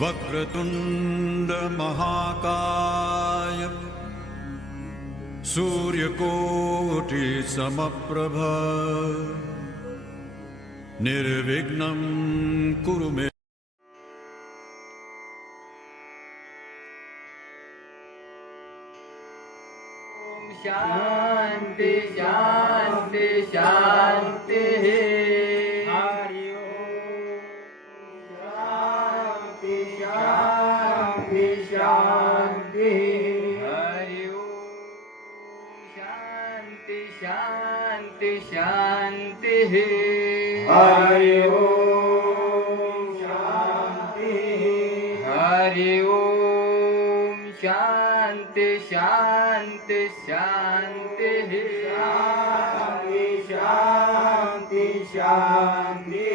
वक्रतुंड महाकाय सूर्यकोटि समप्रभ निर्विघ्नं कुरु मे। शांति शांति शांति। हरि ओम शांति शांति शांति। हरि ओम शांति हरि ओम शांति शांति शांति शांति शांति।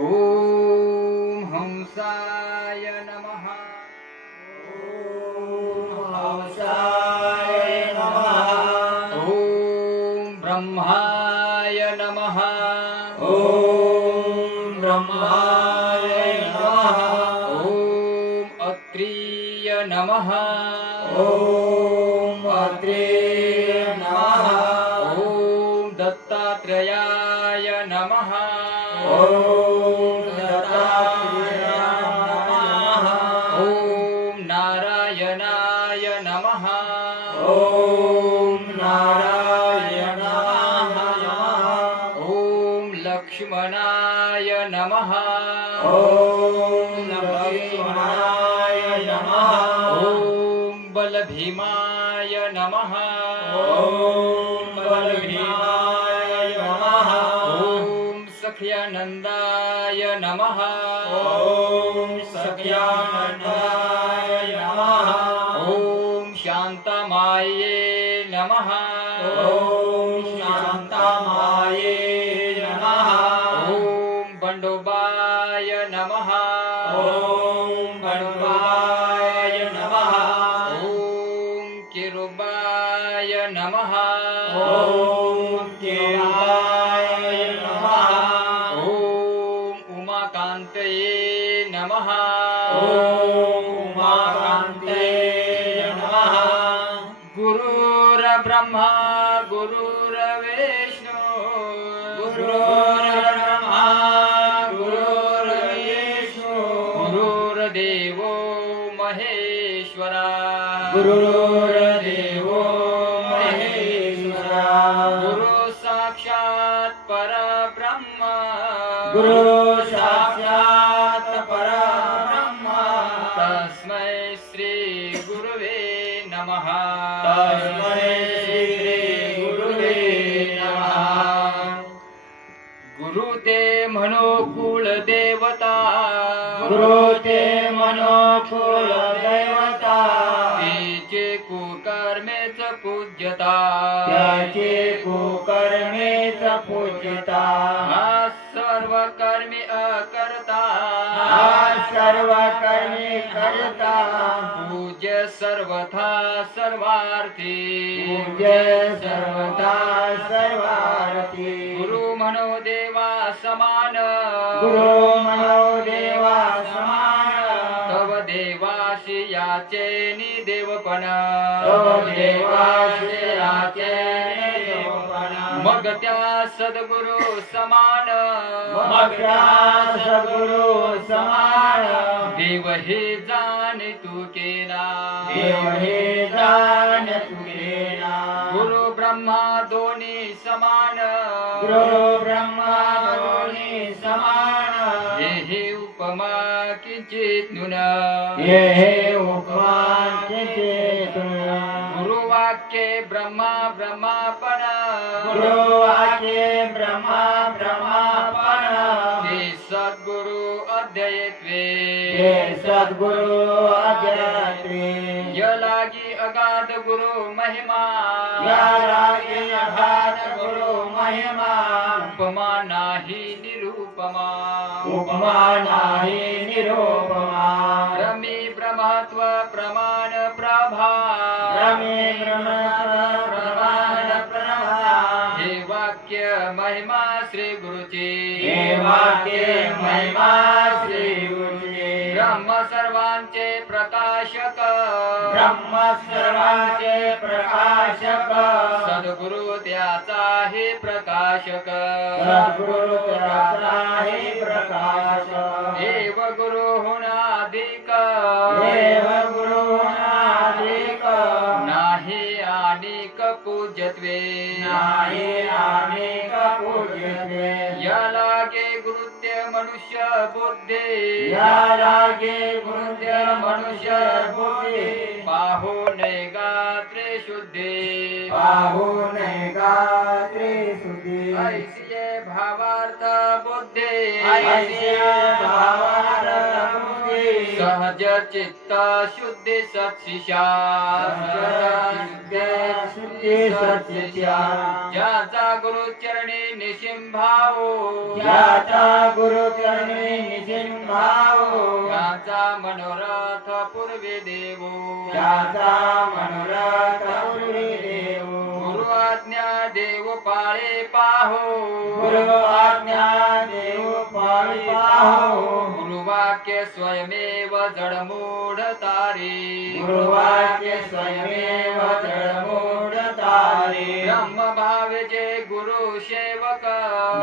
ओम हंसाय नमः। ओम हंसाय नमः। ओम ब्रह्माय नमः। ओम ब्रह्माय नमः। ओम अत्रीय नमः। ओम अत्रेय नमः। ओम दत्तात्रेयाय नमः। ओम दत्तात्रेयाय नमः। ओम नारायणाय नमः। ओम नारायणाय नमः। ओम लक्ष्मणाय नमः। ओम लक्ष्मणाय नमः। ओम बलभीमाय नमः। ओम बलभीमाय नमः। ओम सख्यानंदाय नमः। ओम सख्यानंदाय नमः। ओम शांतामाये नमः। ओम शांतामाये नमः। ओम बंडोबाय नमः। ओम बंडोबाय नमः। ओम केरुबाय नमः। ओम केरुबाय नमः। ओम उमाकांतये नमः। ओम उमाकांतये नमः। गुरुर्ब्रह्मा गुरुर्विष्णु गुरुर्ब्रह्मा गुरुर्विष्णु गुरुर्देवो महेश्वरा गुरुर्देवो महेश्वरा। गुरु साक्षात् परब्रह्म गुरु साक्षात् परब्रह्म तस्मै श्री गुरुवे नमः। तस्मै श्री गुरुवे नमः। गुरु ते मनो कुल देवता गुरु ते मनो कुल देवता त्याचे कुकर्मेच पूज्यता त्याचे कुकर्मेच पूज्यता। हा सर्व कर्मी अकर्ता हा सर्व कर्मी करता पूज्य सर्वथा सर्वार्थी पूज्य सर्वथा सर्वार्थी। गुरु मनो देवा समान गुरु मनो देवा समान तव देवाशी याचे निदेवपण तव देवाशी याचे निदेवपण। मग त्या सद्गुरु समान मग त्या सद्गुरु समान देव हे जाणे तू केला देव हे जाणे तू केला। गुरु ब्रह्मा दोन्ही समान गुरु ब्रह्मा दोन्ही समान हे उपमा किंचित न्यून हे उपमा किंचित न्यून। गुरुवाक्ये ब्रह्मा ब्रह्मापण गुरुवाक्ये ब्रह्मा ब्रह्मापण हे सद्गुरु अद्वैत्वे हे सद्गुरु अद्वैत्वे। यलागी अगाध गुरु महिमा यलागी अगाध गुरु महिमा उपमा नाही निरूपमा उपमा नाही निरूपमा। रमी ब्रह्मत्व प्रमाण प्रभा रमी ब्रह्मत्व प्रमाण प्रभा। हे वाक्य महिमा श्री गुरुची हे वाक्य महिमा श्री गुरुची। ब्रह्म सर्वांचे प्रकाशक ब्रह्म सर्वांचे प्रकाशक सद्गुरु त्याचा हे प्रकाशक सद्गुरु त्याचा हे प्रकाशक देव गुरु होणाधिक देव गुरुनाधिक नाही अनेक पूज्यत्वे नाही अनेक पूज्यते या लागे गुरुत्य मनुष्य बुद्धी या लागे गुरुद्य मनुष्य बुद्धी पाहू नये गात्रे शुद्धे पाहून गात्री सुधी ऐसिये भावार्थ बुद्धे ऐसे भावार्थ बुद्धी सहज चित्त शुद्धि सत्शिषा शुद्धी सत्या ज्याचा गुरुचरणी निशिंभाव ज्याचा गुरुचरणी निसिंभाव ज्याचा मनोरथ पूर्वी देवो ज्याचा मनोरथ पूर्वी देव गुरु आज्ञा देव पाळे पाहो गुरु आज्ञा देव पाळी पाहो गुरुवाक्य स्वयमेव जडमूढ तारे गुरुवाक्य स्वयमेव जडमूढ तारे ब्रह्म भावेचे गुरु सेवक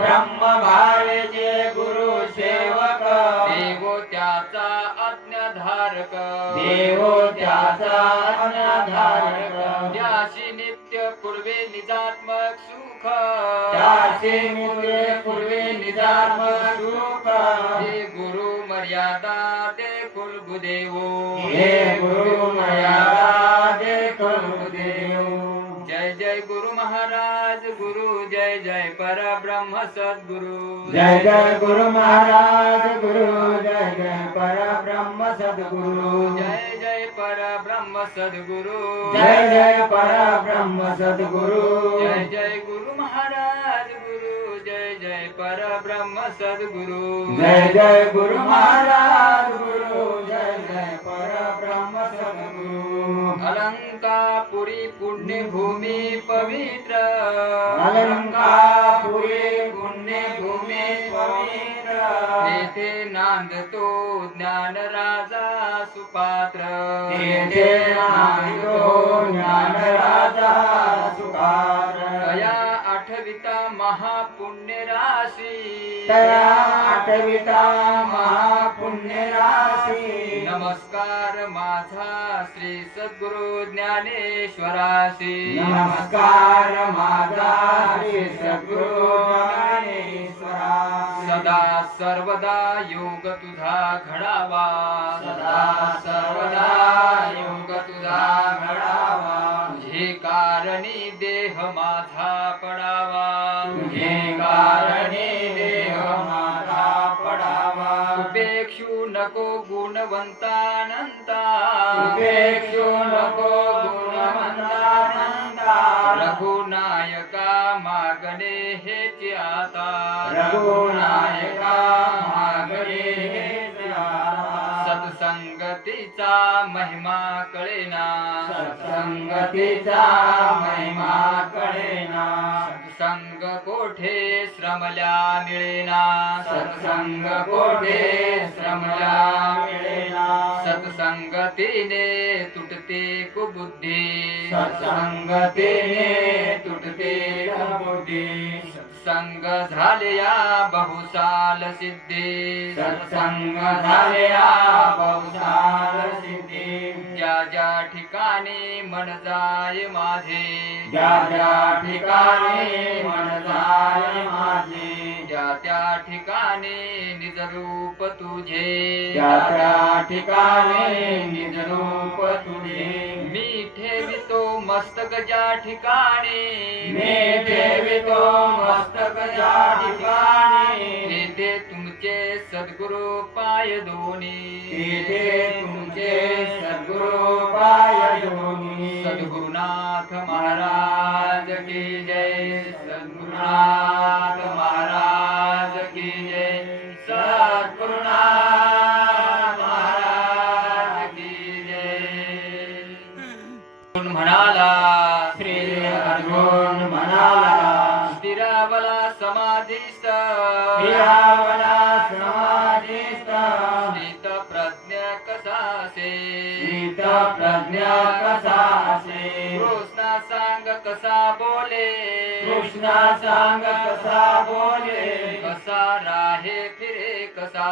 ब्रह्म भावेचे गुरु सेवक देवो त्याचा आज्ञाधारक देवो त्याचा अनाधारक त्याशी नित्य पूर्वे निजात्मक सुख त्याचे मुले पूर्वी निजात्मक सुख हे गुरु मर्यादा ते कुलगुदेवो हे गुरु मर्यादा देखो देव जय जय गुरु महाराज गुरु जय जय परब्रह्म सद्गुरु जय जय गुरु महाराज गुरु जय जय परब्रह्म सद्गुरु जय जय परब्रह्म सद्गुरु जय जय परब्रह्म सद्गुरु जय जय गुरु महाराज गुरु जय जय परब्रह्म सद्गुरु जय जय गुरु महाराज गुरु जय जय परब्रह्म सद्गुरु अलंकापुरी पुण्यभूमी पवित्र अलंकापुरी पुण्यभूमी पवित्र तेथे नांदतो ज्ञान राजा सुपात्र तेथे नांदतो ज्ञानराजा सुकार तया आठविता महापुण्य राशी तया आठविता महापुण्य राशी नमस्कार माझा श्री सद्गुरु ज्ञानेश्वरासी नमस्कार माझा श्री सद्गुरु ज्ञानेश्वरा सदा सर्वदा योग तुझा घडावा सदा सर्वदा योग तुझा घडावा तुझे कारणी देह माझा पडावा तुझे कारणे देह माझा पडावा उपेक्षू नको गुणवंतानंता उपेक्षू नको गुणवंतानंदा रघुनायका मागणे हेचे आता रघुनायका मागणे हेच आता. सत्संगतीचा महिमा कळेना सत्संगतीचा महिमा कळेना सत्संग कोठे श्रमल्या मिळेना सत्संग कोठे श्रमला मिळेना सत्संगतीने तुटते कुबुद्धी सत्संगतीने तुटते बुद्धी सत्संग झालेया बहुसाल सिद्धी सत्संग झाल्या बहुसार सिद्धी ज्या ज्या ठिकाणी मन जाय माझे ज्या ज्या ठिकाणी मन जाय माझे त्या त्या ठिकाणी निज रूप तुझे त्या त्या ठिकाणी निज रूप तुझे मी ठेवितो मस्तक ज्या ठिकाणी मी ठेवितो मस्तक ज्या ठिकाणी तेथे तुमचे सद्गुरु पाय दोन्ही तेथे तुमचे सद्गुरु पाय दोन्ही सद्गुरुनाथ महाराज की जय सद्गुरुनाथ महाराज की जय सद्गुरुनाथ महाराज की जय म्हणाला श्री अर्जुन म्हणाला स्थिरावला समाधिस्थ फिरावला समाधिस्थ स्थित प्रज्ञ प्रज्ञा कसा असे कृष्णा सांग कसा बोले कृष्णा सांग कसा बोले कसा राहे फिरे कसा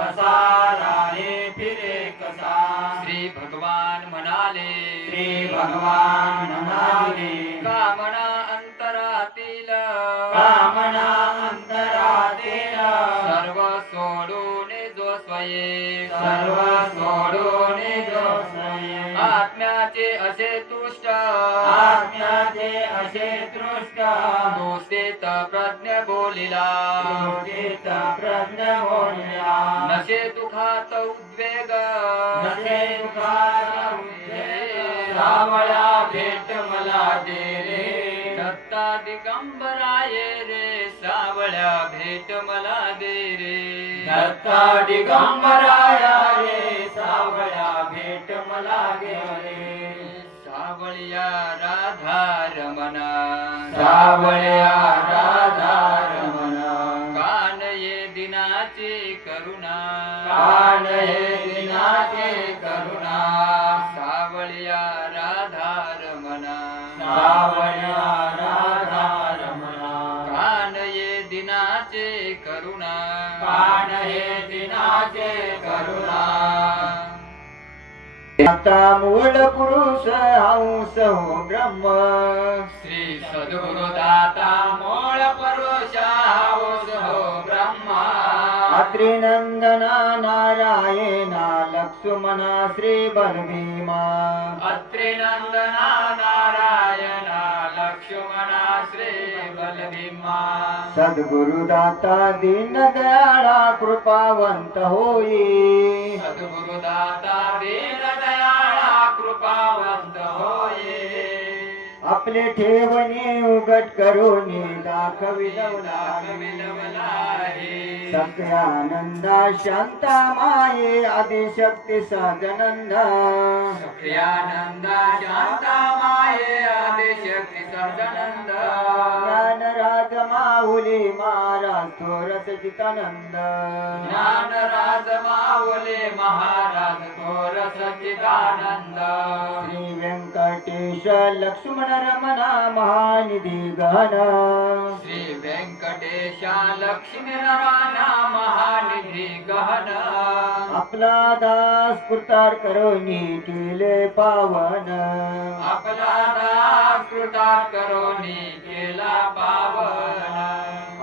कसा राहे फिरे कसा श्री भगवान म्हणाले श्री भगवान म्हणाले कामना अंतरातील कामना अंतरातील सर्व सोडून जो स्वये सर्व सोडून जो स्वये आत्म्याचे असे तुष्ट आज्ञाचे असे दृष्ट दोषित प्रज्ञ बोलिला दोषित प्रज्ञ बोलला नशे दुखात उद्वेग नसे दुखात उद्वेग सावळा भेट मला दे रे दत्ता दिगंबराये रे सावळ्या भेट मला दे रे दत्ता दिगंबराया रे सावळा भेट मला दे रे सावळ्या राधा रमणा सावळ्या राधा रमणा कान ये दिनाची करुणा कान हे दिनाचे करुणा सावळ्या राधा रमणा सावळ्या राधा रमणा कान ये दिनाचे करुणा कान हे दिनाचे करुणा आता मूळ पुरुष हंस हो ब्रह्म श्री सद्गुरु दाता मूळ पुरुष हौस हो ब्रह्मा अत्रिनंदना नारायणा लक्ष्मणा श्री बलभीमा अत्रिनंदना नारायणा लक्ष्मणा श्री बलभीमा सद्गुरुदाता दीनदयाळा कृपावंत होई सद्गुरुदाता दीनदयाळा कृपावंत होये आपले ठेवणे उघड करून दाखविलवला विलवला आहे सत्यानंदा शांता माये आदिशक्ती सजनंद प्रियानंदा शांता माये आदिशक्ती सदानंद ज्ञानराज माहुली महाराज थोरस चितानंद ज्ञानराज माऊली महाराज थोर सच्चिदानंद श्री व्यंकटेश लक्ष्मण रमणा महानिधी गहन श्री व्यंकटेशा लक्ष्मी नारायणा महानिधी गहन आपला दास कृतार करोनी केले पावन आपला दास कृता करोनी केला पावन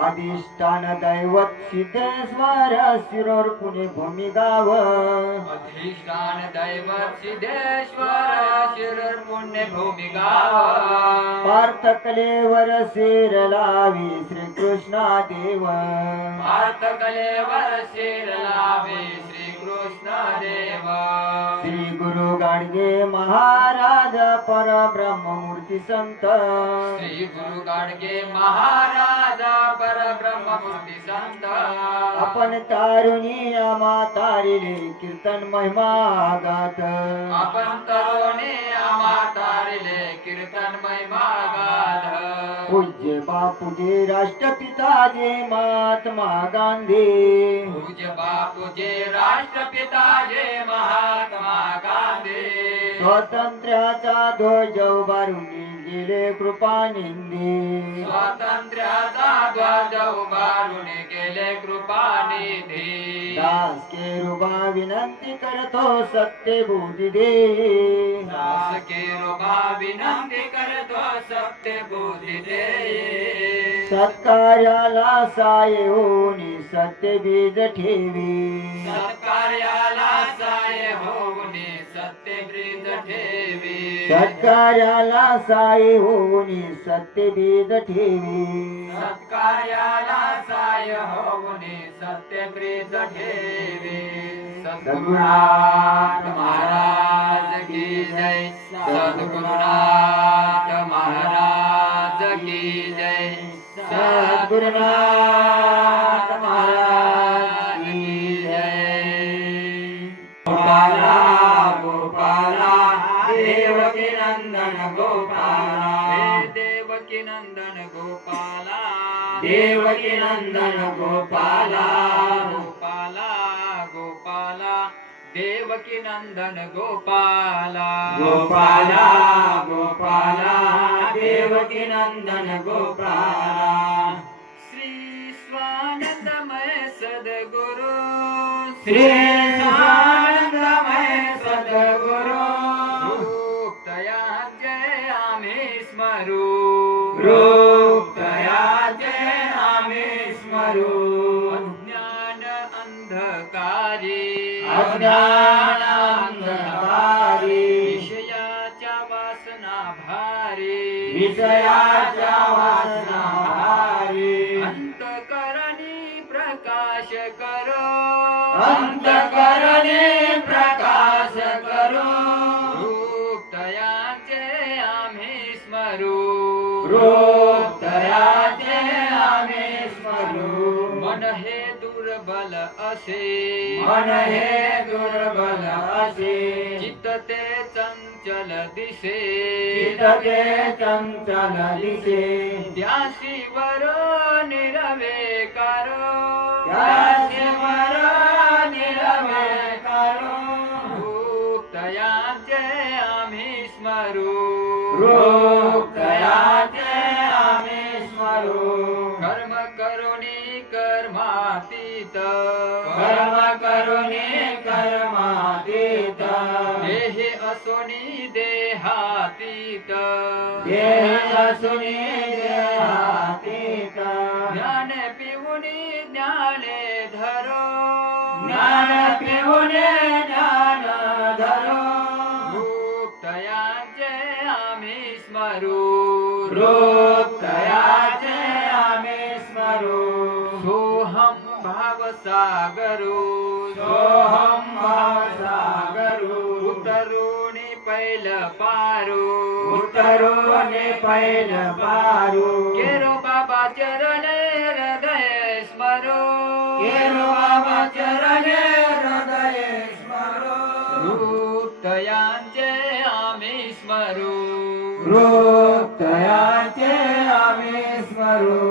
अधिष्ठान दैवत सिद्धेश्वर शिरोर पुणे भूमी गाव अधिष्ठान दैवत सिद्धेश्वर शिरूर पुण्य भूमी गाव पार्थ कलेवर शेर लावी श्री कृष्णा देव पार्थ कलेवर शिर लावे श्री कृष्ण देव श्री गुरु गाडगे महाराज परब्रह्म मूर्ती संत श्री गुरु गाडगे महाराज परब्रह्म मूर्ती संत आपण तारुणी आमा तारिले कीर्तन महिमा गात आपण तरुणी आम्हा तारिले कीर्तन महिमा गाध पूज्य बापूजी राष्ट्रपिता जे महात्मा गांधी पूज्य बापूजे राष्ट्रपिता जे महात्मा गांधी स्वातंत्र्याचा ध्वज उभारून गेले कृपानिधी स्वातंत्र्याचा ध्वज उभारून गेले कृपानिधी दास के रुबा विनंती करतो सत्य बुद्धी दे दास के रुबा विनंती करतो सत्य बुद्धी दे सत्कार्याला साय होनी सत्य बीज ठेवी सत्कार्याला साय होऊनी सत्य ब्रीद ठेवी सत्कार्याला साय होनी सत्य बीज ठेवी सत्कार्याला साय होऊनी सत्य ब्रीद ठेवी सद्गुरुनाथ महाराज की जय सद्गुरुनाथ महाराज की जय सद्गुरुनाथ महाराज की जय गोपाला गोपाला देवकी नंदन गोपाला देवकी नंदन गोपाला देवकी नंदन गोपाला गोपाला गोपाला देवकी नंदन गोपाला गोपाला गोपाला देवकी नंदन गोपाला श्री स्वानंदमय सद्गुरु श्री स्वानंदमय सद्गुरु रूपतया जय आम्ही स्मरू रूपतया जय आम्ही स्मरू अज्ञान अंधकारी अज्ञान अंधकारी विषयाच्या वासना भारी विषयाच्या वासना भारी अंतकरणी प्रकाश करो अंतकरणे प्रकाश करो रूपतयाचे आम्ही स्मरू रूपतयाचे आम्ही स्मरू मन हे दुर्बल असे मन हे दुर्बल असे चित्त ते चंचल दिसे चित्ते चंचल दिसे त्याशीवर निरवेकार त्याशिवर निरवे करो रूपतयाचे आम्ही स्मरू रूपतयाचे आम्ही स्मरू कर्म करुणी कर्मातीत कर्म करुणी कर्मातीत देहे असोनी देहातीत देह असुनी देहातीत ज्ञान पिऊनी ज्ञाने धरो ज्ञान पिऊने ज्ञान धरो रूपतयाचे आम्ही स्मरू रूपतयाचे आम्ही स्मरू सोहम भावसागरू सोहम भावसागरू उतरुणी पैल पारू उतरूने पैल पारू केरो बाबा चरणे हृदय स्मरो केरो बाबा चरणे हृदय स्मरो रूपतयांचे आम्ही स्मरू रूपतयाचे आम्ही स्मरू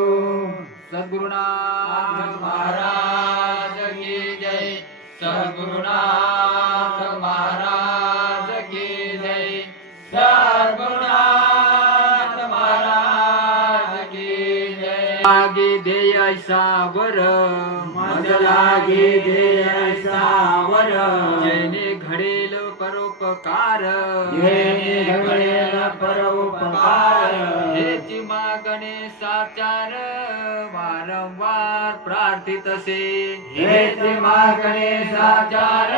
सद्गुरुनाथ महाराज की जय सद्गुरुनाथ महाराज की जय सद्गुरुनाथ महाराज की जय आगे देय सावर मज लागे देय सावर जैने घडेल परोपकार येणे घडेल परोपकार हेची मागणे साचार वारंवार प्रार्थितसे हेच मागणे साचार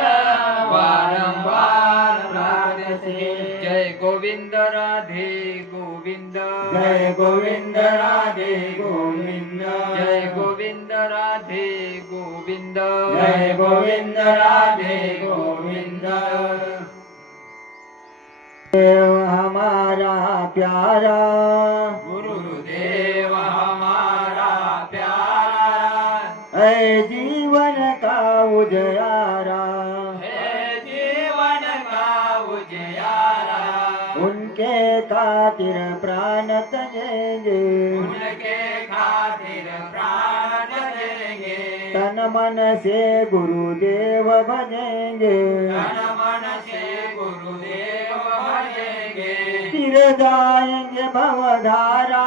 वारंवार प्रार्थसे जय गोविंद राधे गोविंद जय गोविंद राधे गोविंद जय गोविंद राधे गोविंद जय गोविंद राधे गोविंद देव हमारा प्यारा गुरुदेव हमारा प्यारा ऐ जीवन का उजियारा है जीवन का उजियारा उनके खातिर प्राण तजेंगे उनके खातिर प्राण देंगे तन मन से गुरुदेव भजेंगे तन मन से गुरुदेव भजेंगे फिर जाएंगे भवधारा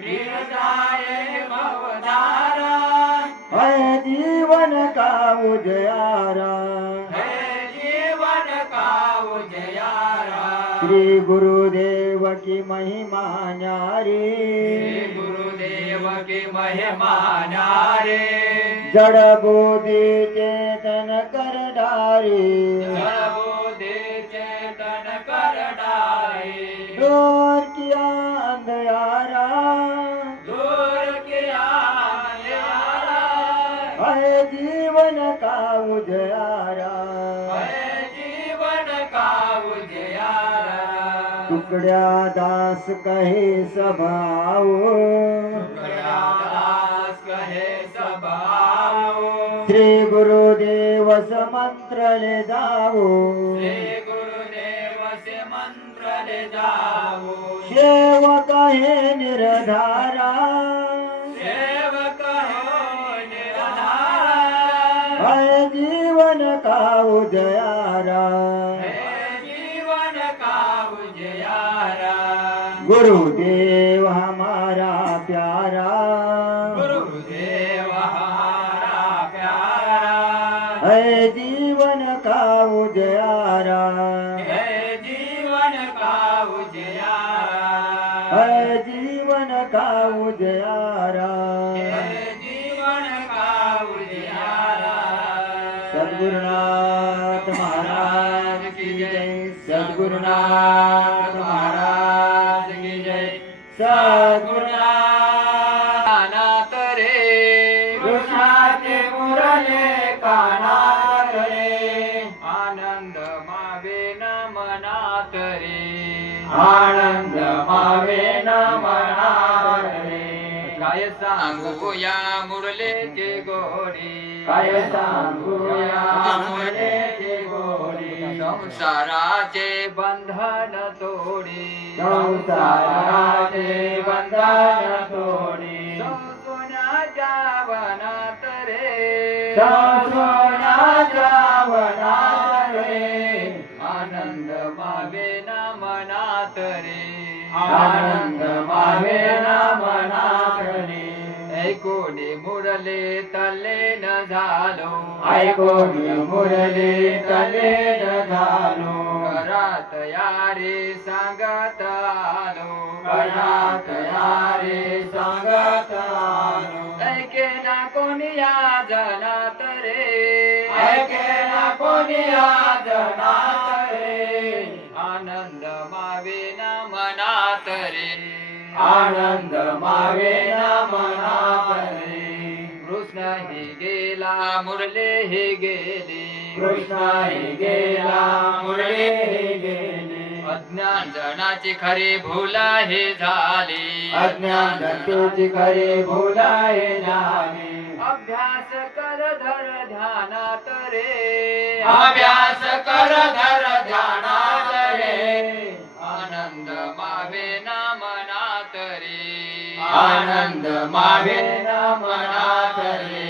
फिर जाए भवधारा है जीवन का उजियारा है जीवन का उजियारा श्री गुरुदेव की महिमा श्री न्यारी गुरुदेव की महिमा न्यारे जड़ बुद्धि चेतन कर डारी सर्वोदे चेतन कर डारे दूर किया अंधियारा दूर किया अंधियारा है जीवन का उजियारा है जीवन का उजियारा टुकड़ा दास कहे सब आओ दास कहे सब आओ श्री गुरुदेव से मंत्र ले जाओ श्री गुरुदेव से मंत्र ले जाओ सेवक है निर्धारा सेवक हो निराधारा है जीवन का का उजयारा हे जीवन का उजियारा गुरुदेव हमारा प्यारा गुरुदेव हमारा प्यारा है जीवन का उजयारा हे जीवन का उजियारा है जीवन का उजयारा हे जीवन का उजियारा सद्गुरुनाथ महाराज की जय सद्गुरुनाथ महाराज की जय सद्गुरुनाथ रे कृष्णाचे मुरले कानात रे आनंद मावे न मनात रे आनंद मावे न मनात रे काय सांगू या मुरलेचे गोडी काय सांगूया मुरलेचे गोडी संसाराचे बंधन तोडी संसाराचे बंधन तोडी सोन्याच्या वनात रे सोन्याच्या वनात रे आनंद मावे न मनात रे आनंद मावे न मनात रे ऐकोनी मुरले तल्ले न झालो ऐकून मुरली तले न झालो घरात यारे सांगत आलो कणात यारे सांगत आलो ऐके ना कोणी या जनात रे ऐके ना कोणी जनात रे आनंद मावे न मनात रे आनंद मावे न मनात रे कृष्ण ही गेला मुरले हे गेले कृष्ण हे गेला मुरली हे गेले अज्ञान जनाची खरी भूला हे झाली अज्ञान तुझी खरी भुलाय झाली अभ्यास कर धर ध्यानात रे अभ्यास कर धर ध्यानात रे आनंद मावे न मनात रे आनंद मावे न मनात रे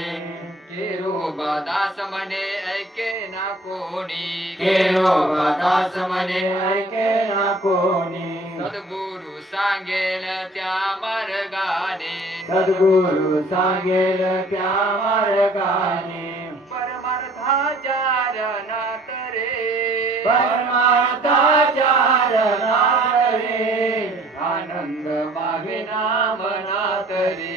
दास म्हणे ऐके ना कोणी केलो दास म्हणे ऐके ना कोणी सद्गुरु सांगेल त्या मार्गाने सद्गुरु सांगेल त्या मार्गाने परमार्थाच्या रणात रे परमार्थाच्या रणात रे आनंद मावे ना मनात रे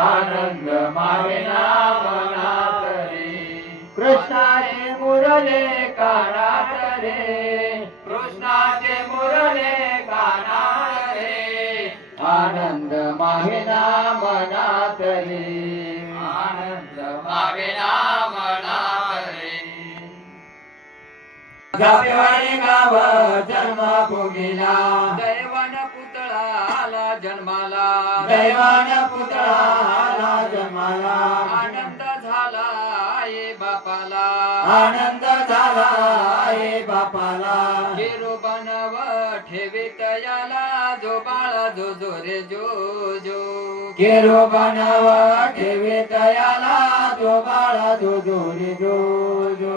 आनंद मावे ना मनात रे कृष्णाचे मुरले कानात रे कृष्णाचे मुरले कानात रे आनंद मावे ना मनात रे आनंद मावे ना मनात रे गावेवाडी गाव जन्म भोगीला दैवान पुतळा आला जन्माला दैवान पुतळा आला जन्माला आनंद झाला आई बापाला आनंद झाला आई बापाला हिरो बनव ठेवीत याला जो बाळा जो जो रे जो जो केरो बनव ठेवे तयाला जो बाळा जो जो रे जो जो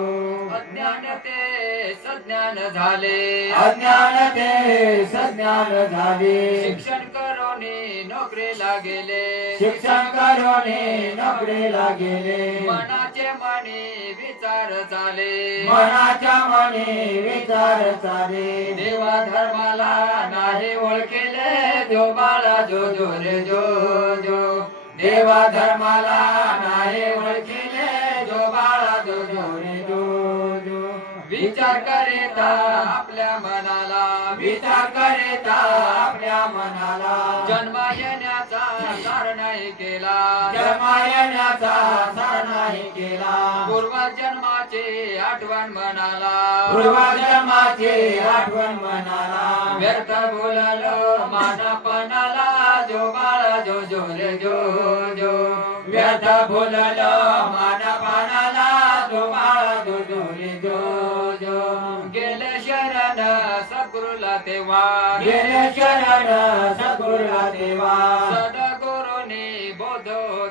अज्ञान ते सज्ञान झाले अज्ञान ते सज्ञान झाले शिक्षण करोनी नोकरीला गेले शिक्षण करोने नोकरीला गेले मनाचे मनी विचार चाले मनाच्या मने विचार चाले देवा धर्माला नाही ओळखिले जो बाळा जो जो रे जो जो देवा धर्माला नाही ओळखिले जो बाळा जो जो रे जो जो विचार करिता आपल्या मनाला विचार करिता आपल्या मनाला जन्म येण्याचा सार नाही केला जन्मायण्याचा सार नाही केला पूर्वजन्माची आठवण मनाला पूर्वजन्माची आठवण मनाला व्यर्थ बोललो मानपणाला जो बाळा जो जो रे जो जो व्यर्थ बोललो मानपानाला जो बाळा जो जो रे जो जो गेले शरण सद्गुरुला तेव्हा गेले शरण सद्गुरुला देवा सद्गुरुनी बोध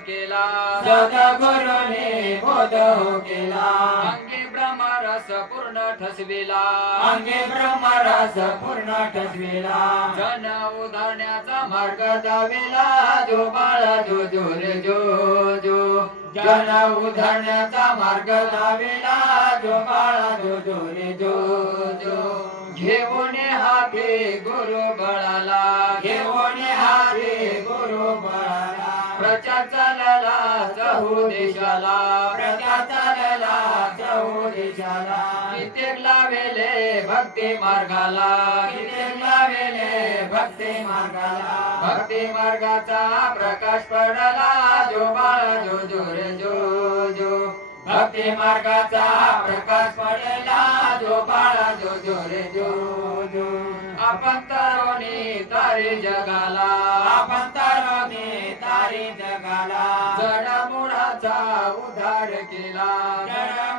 केला सद्गुरुने बोध केला अंगी ब्रह्म ब्रह्मरस पूर्ण ठसविला अंगे ब्रह्मरस पूर्ण ठसविला जन उधारण्याचा मार्ग दाविला जो बाळा जो जो रे जो जो जन उधरण्याचा मार्ग दाविला जो बाळा जो जो रे जो जो घेऊन हाती गुरु बळाला घेऊन हाती गुरु बळाला प्रचार चालला चहू देशाला प्रजा चालला चहू देशाला कित्येक लावेले भक्ती मार्गाला कित्येक लावेले भक्ती मार्गाला भक्ती मार्गाचा प्रकाश पडला जो बाळा जो जो रे जो जो भक्ती मार्गाचा प्रकाश पडला जो बाळा जो जो रे जो जो आपण तरुणी तारी जगाला आपण तरुणी तारी जगाला जड मुळाचा उधार केला जड